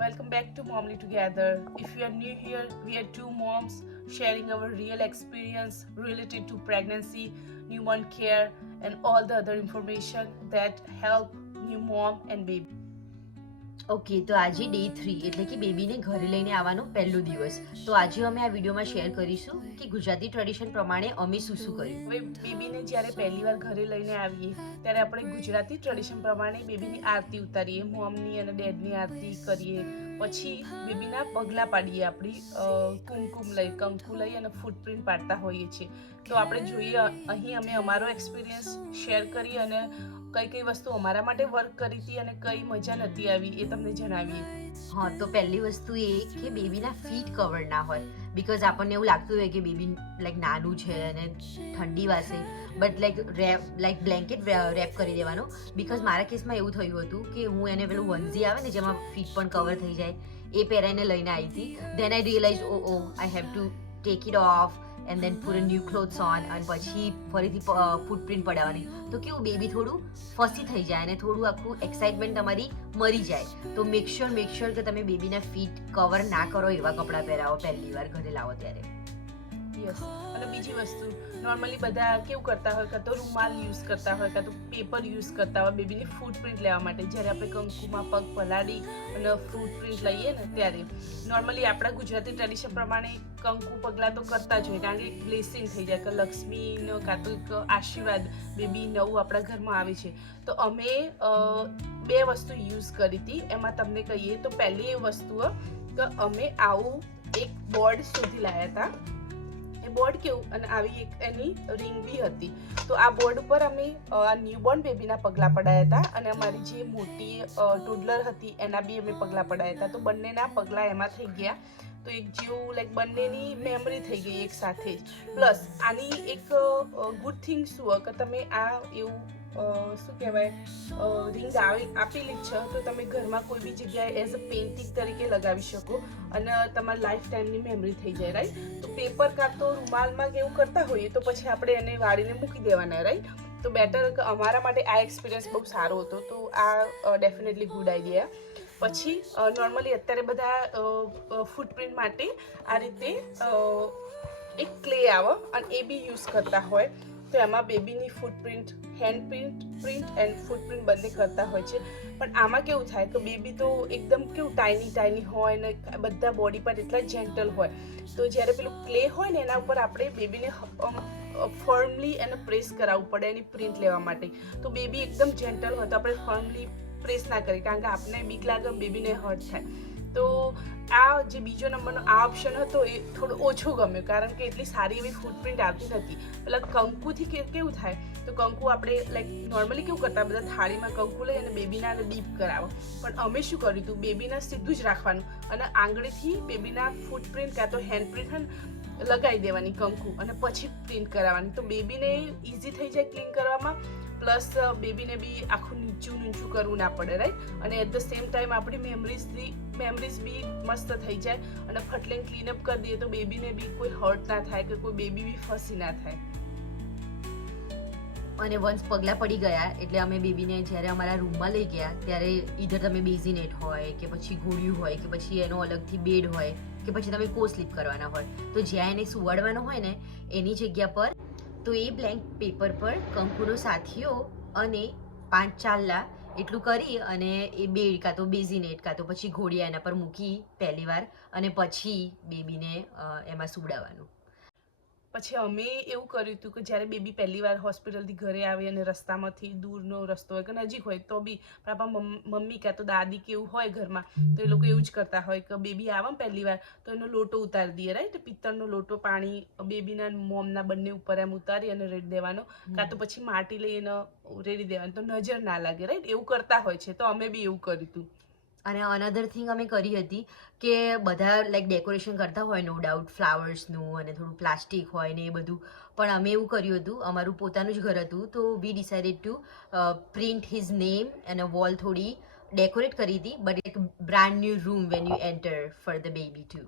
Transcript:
Welcome back to Momly Together. If you are new here, we are two moms sharing our real experience related to pregnancy, newborn care, and all the other information that help new mom and baby. Okay, તો આજે day 3 એટલે કે બેબીને ઘરે લઈને આવવાનો પહેલો દિવસ. તો આજે અમે આ વિડીયોમાં શેર કરીશું કે ગુજરાતી ટ્રેડિશન પ્રમાણે અમે શું કર્યું. હવે બેબીને જ્યારે પહેલી વાર ઘરે લઈને આવીએ ત્યારે આપણે ગુજરાતી ટ્રેડિશન પ્રમાણે બેબીની આરતી ઉતારીએ, મોમની અને ડેડની આરતી કરીએ, પછી બેબીના પગલાં પાડીએ, આપણી કુમકુમ લઈ, કંકુ લઈ અને ફૂટપ્રિન્ટ પાડતા હોઈએ છીએ. તો આપણે જોઈએ અહીં અમે અમારો એક્સપિરિયન્સ શેર કરી અને કઈ કઈ વસ્તુ અમારા માટે વર્ક કરી હતી અને કઈ મજા નથી આવી એ તમને જણાવીએ. હા, તો પહેલી વસ્તુ એ કે બેબીના ફીટ કવર ના હોય, બીકોઝ આપણને એવું લાગતું હોય કે બેબી લાઈક નાનું છે અને ઠંડી વાસે, બટ લાઈક બ્લેન્કેટ રેપ કરી દેવાનો. બીકોઝ મારા કેસમાં એવું થયું હતું કે હું એને પેલું વનઝી આવે ને જેમાં ફીટ પણ કવર થઈ જાય, એ પહેરાઈને લઈને આવી હતી. Then I realise I have to take it off and then put a new clothes on, અને પછી ફરીથી ફૂટપ્રિન્ટ પડાવવાની. તો કેવું બેબી થોડું ફસી થઈ જાય અને થોડું આખું એક્સાઇટમેન્ટ તમારી મરી જાય. તો મેક શ્યોર કે તમે બેબીના ફીટ કવર ના કરો એવા કપડાં પહેરાવો પહેલી વાર ઘરે લાવો ત્યારે. યસ. અને બીજી વસ્તુ, નોર્મલી બધા કેવું કરતા હોય, કાં તો રૂમાલ યુઝ કરતા હોય, કાં તો પેપર યુઝ કરતા હોય બેબીની ફૂટપ્રિન્ટ લેવા માટે. જ્યારે આપણે કંકુમાં પગ પલાળી અને ફૂટપ્રિન્ટ લઈએ ને ત્યારે નોર્મલી આપણા ગુજરાતી ટ્રેડિશન પ્રમાણે કંકુ પગલાં તો કરતા જ હોય, કારણ કે બ્લેસિંગ થઈ જાય કે લક્ષ્મીનો કાં તો એક આશીર્વાદ બેબી નવું આપણા ઘરમાં આવે છે. તો અમે બે વસ્તુ યુઝ કરી હતી. એમાં તમને કહીએ તો પહેલી એ વસ્તુ કે અમે આવું એક બોર્ડ શોધી લાવ્યા હતા. એ બોર્ડ કેવું, અને આવી એક એની રિંગ બી હતી. તો આ બોર્ડ ઉપર અમે ન્યૂબોર્ન બેબીના પગલાં પડાયા હતા અને અમારી જે મોટી ટોડલર હતી એના બી અમે પગલાં પડાયા હતા. તો બંનેના પગલાં એમાં થઈ ગયા. તો એક જેવું લાઈક બંનેની મેમરી થઈ ગઈ એક સાથે જ. પ્લસ આની એક ગુડ થિંગ શું કે તમે આ એવું શું કહેવાય રિંગ આપેલી જ છે તો તમે ઘરમાં કોઈ બી જગ્યાએ એઝ અ પેઇન્ટિંગ તરીકે લગાવી શકો અને તમારી લાઈફ ટાઈમની મેમરી થઈ જાય, રાઈટ. તો પેપર કાં તો રૂમાલમાં કે એવું કરતા હોઈએ તો પછી આપણે એને વાળીને મૂકી દેવાના, રાઈટ. તો બેટર અમારા માટે આ એક્સપિરિયન્સ બહુ સારો હતો. તો આ ડેફિનેટલી ગુડ આઈડિયા. પછી નોર્મલી અત્યારે બધા ફૂટપ્રિન્ટ માટે આ રીતે એક ક્લે આવે અને એ બી યુઝ કરતા હોય. તો એમાં બેબીની footprint, hand print and footprint બંને કરતા હોય છે. પણ આમાં કેવું થાય કે બેબી તો એકદમ કેવું ટાઈની હોય ને બધા બોડી પાર્ટ એટલા જેન્ટલ હોય. તો જ્યારે પેલું ક્લે હોય ને એના ઉપર આપણે બેબીને ફર્મલી એને પ્રેસ કરાવવું પડે એની પ્રિન્ટ લેવા માટે. તો બેબી એકદમ જેન્ટલ હોય તો આપણે ફર્મલી પ્રેસ ના કરીએ, કારણ કે આપણે બીક લાગે બેબીને હર્ટ થાય. તો આ જે બીજો નંબરનો આ ઓપ્શન હતો એ થોડો ઓછો ગમ્યો, કારણ કે એટલી સારી એવી ફૂટપ્રિન્ટ આવતી નથી. પેલા કંકુથી કેવું થાય, તો કંકુ આપણે લાઈક નોર્મલી કેવું કરતા બધા થાળીમાં કંકુ લઈ અને બેબીના ડીપ કરાવો. પણ અમે શું કર્યું હતું, બેબીના સીધું જ રાખવાનું અને આંગળીથી બેબીના ફૂટપ્રિન્ટ કાં તો હેન્ડ પ્રિન્ટ લગાવી દેવાની કંકુ અને પછી પ્રિન્ટ કરાવવાની. તો બેબીને ઇઝી થઈ જાય ક્લીન કરવામાં, પ્લસ બેબીને બી આખું નીચું કરવું ના પડે, રાઈટ. અને એટ ધ સેમ ટાઈમ આપણી મેમરીઝ બી મસ્ત થઈ જાય અને ફટલીને ક્લીનઅપ કરી દઈએ તો બેબીને બી કોઈ હર્ટ ના થાય કે કોઈ બેબી બી ફસી ના થાય. અને વન્સ પગલાં પડી ગયા એટલે અમે બેબીને જ્યારે અમારા રૂમમાં લઈ ગયા ત્યારે ઈધર તમે બેઝીનેટ હોય કે પછી ગોળિયું હોય કે પછી એનો અલગથી બેડ હોય કે પછી તમે કો સ્લીપ કરવાના હોય, તો જ્યાં એને સુવાડવાનો હોય ને એની જગ્યા પર તો એ બ્લેન્ક પેપર પર કંકુનો સાથીઓ અને 5 ચાલ્લા એટલું કરી અને એ બેડ કાં તો બેઝીનેટ કાં તો પછી ઘોડિયા એના પર મૂકી પહેલી વાર અને પછી બેબીને એમાં સુવડાવવાનું. પછી અમે એવું કર્યું હતું કે જ્યારે બેબી પહેલી વાર હોસ્પિટલથી ઘરે આવે અને રસ્તામાંથી દૂરનો રસ્તો હોય કે નજીક હોય તો બી આપણા મમ્મી કાં તો દાદી કે એવું હોય ઘરમાં તો એ લોકો એવું જ કરતા હોય કે બેબી આવે ને પહેલી વાર તો એનો લોટો ઉતારી દઈએ, રાઈટ. પિત્તળનો લોટો પાણી બેબીના મોમના બંને ઉપર એમ ઉતારી અને રેડી દેવાનો, કાં તો પછી માટી લઈ એને રેડી દેવાનું તો નજર ના લાગે, રાઈટ. એવું કરતા હોય છે. તો અમે બી એવું કર્યું હતું. અને અનધર થિંગ અમે કરી હતી કે બધા લાઈક ડેકોરેશન કરતા હોય નો ડાઉટ ફ્લાવર્સનું અને થોડું પ્લાસ્ટિક હોય ને એ બધું, પણ અમે એવું કર્યું હતું, અમારું પોતાનું જ ઘર હતું તો we decided to print his name અને વોલ થોડી ડેકોરેટ કરી હતી, બટ એક brand new room when you enter for the baby two.